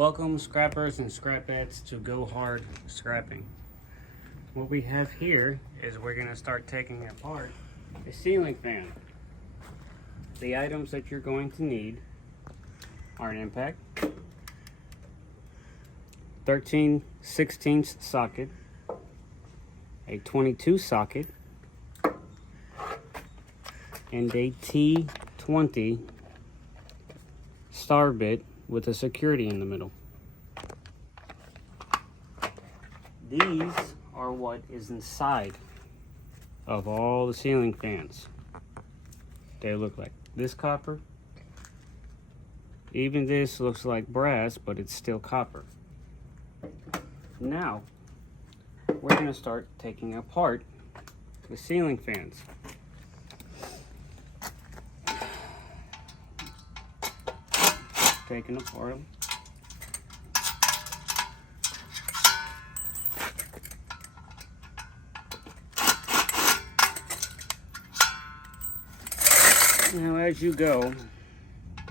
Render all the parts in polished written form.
Welcome scrappers and scrapettes to Go Hard Scrapping. What we have here is we're going to start taking apart a ceiling fan. The items that you're going to need are an impact, 13/16 socket, a 22 socket, and a T20 star bit with a security in the middle. These are what is inside of all the ceiling fans. They look like this copper. Even this looks like brass, but it's still copper. Now, we're going to start taking apart the ceiling fans. Taking apart them. Now, as you go,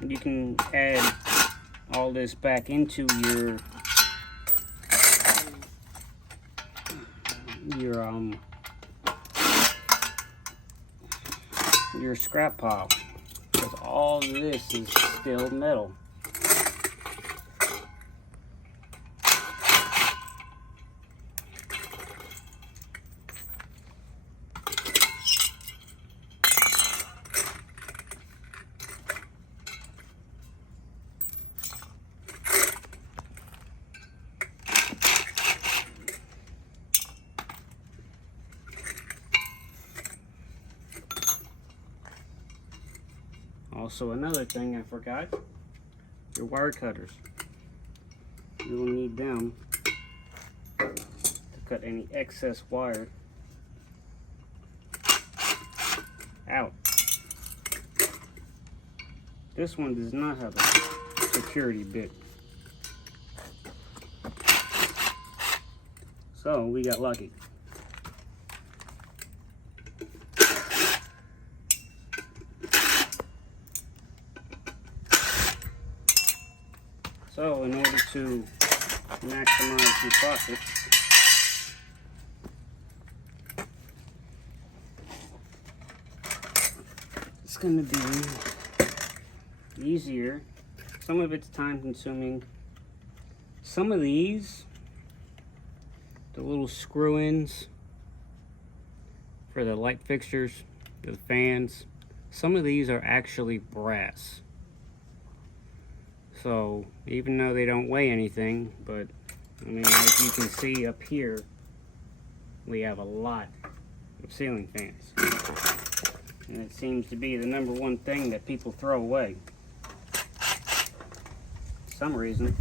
you can add all this back into your scrap pile, because all this is still metal. Also, another thing I forgot, your wire cutters. You will need them to cut any excess wire out. This one does not have a security bit, so we got lucky. So, in order to maximize your profits, it's going to be easier. Some of it's time consuming. Some of these, the little screw-ins for the light fixtures, the fans, some of these are actually brass. So, even though they don't weigh anything, but, I mean, as you can see up here, we have a lot of ceiling fans. And it seems to be the #1 thing that people throw away. For some reason,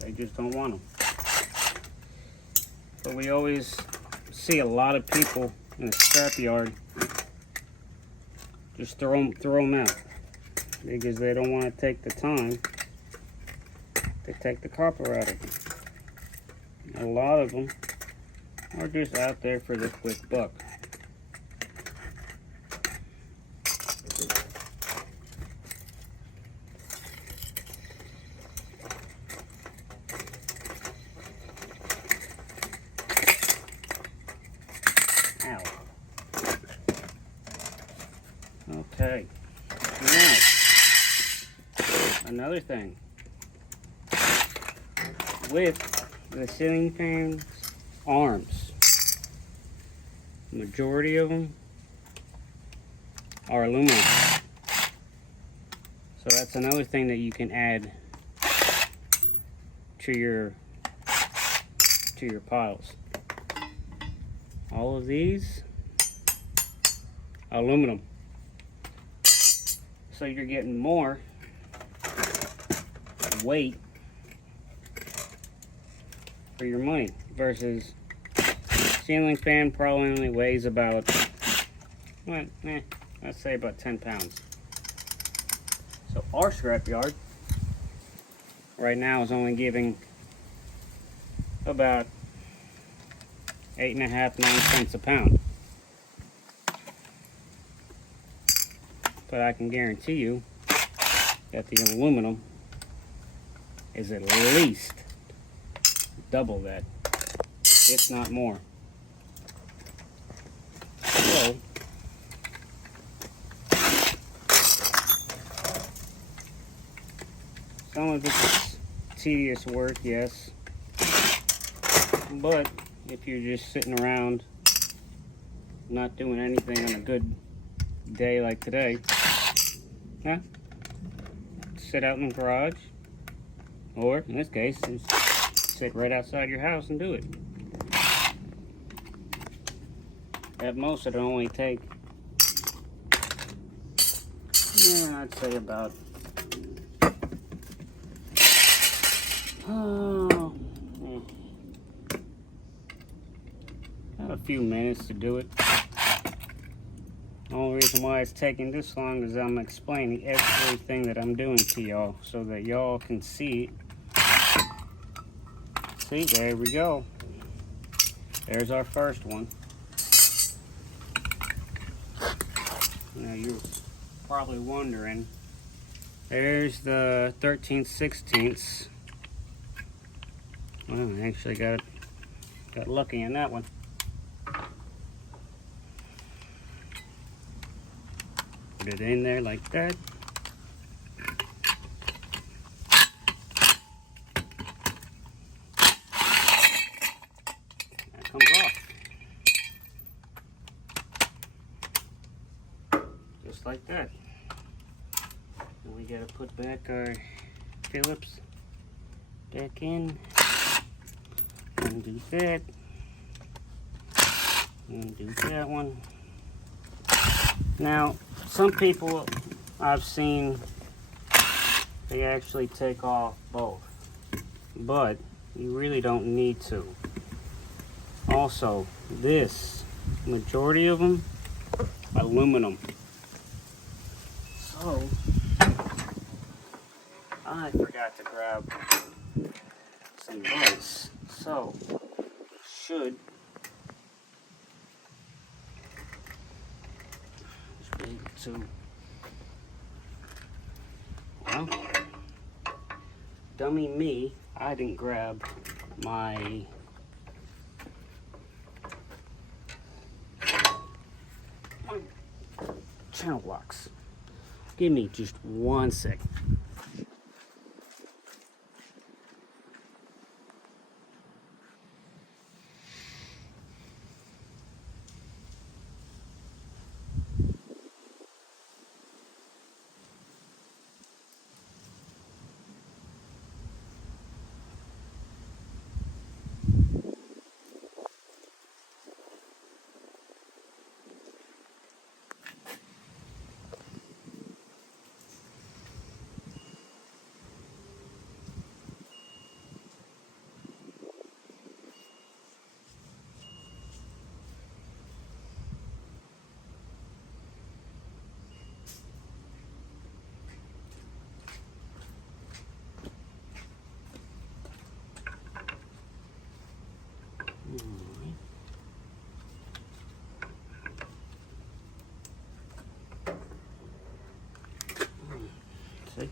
they just don't want them. But we always see a lot of people in the scrapyard just throw them out, because they don't want to take the time to take the copper out of them. A lot of them are just out there for the quick buck. Ow. Okay. Now, another thing, with the ceiling fan's arms, the majority of them are aluminum. So that's another thing that you can add to your piles. All of these, aluminum. So you're getting more weight for your money, versus ceiling fan probably only weighs about, let's say about 10 pounds. So our scrapyard right now is only giving about 8.5, 9 cents a pound. But I can guarantee you that the aluminum is at least double that, if not more. So, some of it's tedious work, yes, but if you're just sitting around not doing anything on a good day like today, sit out in the garage, or in this case, just sit right outside your house and do it. At most, it'll only take, I'd say about a few minutes to do it. The only reason why it's taking this long is I'm explaining everything that I'm doing to y'all so that y'all can see. See, there we go. There's our first one. Now you're probably wondering, there's the 13/16. Well, I actually got lucky in that one. Put it in there like that. That comes off. Just like that. And we gotta put back our Phillips back in. Undo that. Undo that one. Now, some people I've seen, they actually take off both, but you really don't need to. Also, this, majority of them, aluminum. So, I forgot to grab some vise. So, should be able to, well, dummy me, I didn't grab my channel blocks. Give me just 1 second. See?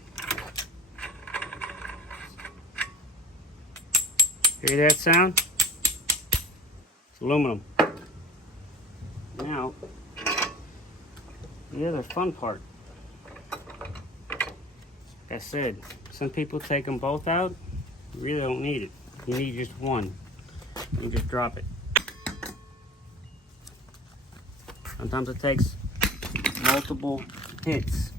Hear that sound? It's aluminum. Now, the other fun part. Like I said, some people take them both out. You really don't need it. You need just one. You just drop it. Sometimes it takes multiple hits.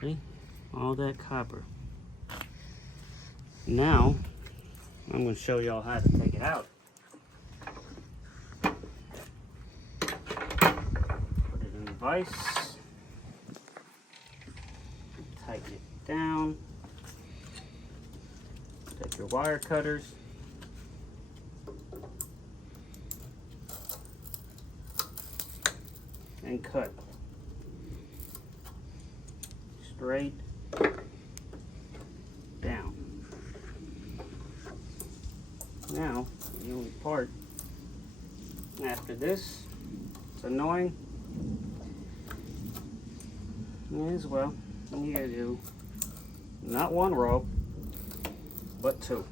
See? All that copper. Now, I'm going to show y'all how to take it out. Put it in the vise. Tighten it down. Take your wire cutters. And cut. Straight down. Now, the only part after this, it's annoying, as well. You gotta do not one row, but two.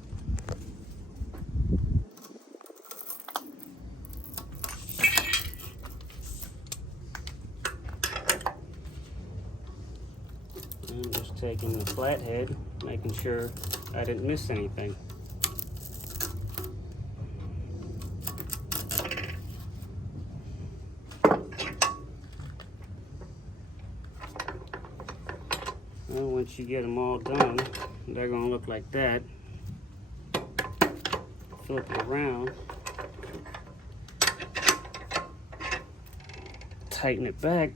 I'm just taking the flathead, making sure I didn't miss anything. Well, once you get them all done, they're gonna look like that. Flip it around, tighten it back,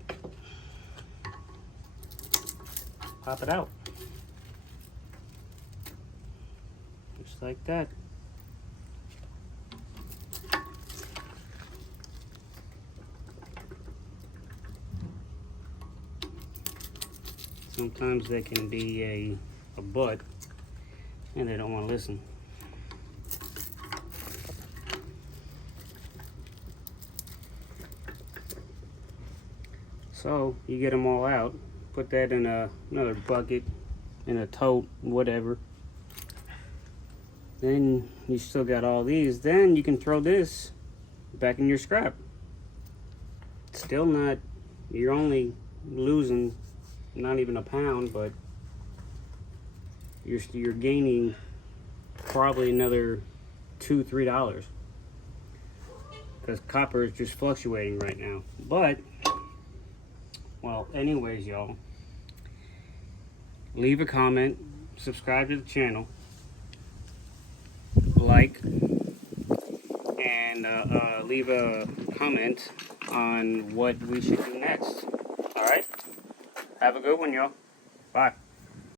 pop it out, just like that. Sometimes they can be a butt, and they don't want to listen. So you get them all out, put that in another bucket, in a tote, whatever. Then you still got all these. Then you can throw this back in your scrap. Still not, you're only losing not even a pound, but you're gaining probably another $2-3 because copper is just fluctuating right now. But well, anyways, y'all, leave a comment, subscribe to the channel, like, and leave a comment on what we should do next. All right, have a good one, y'all. Bye.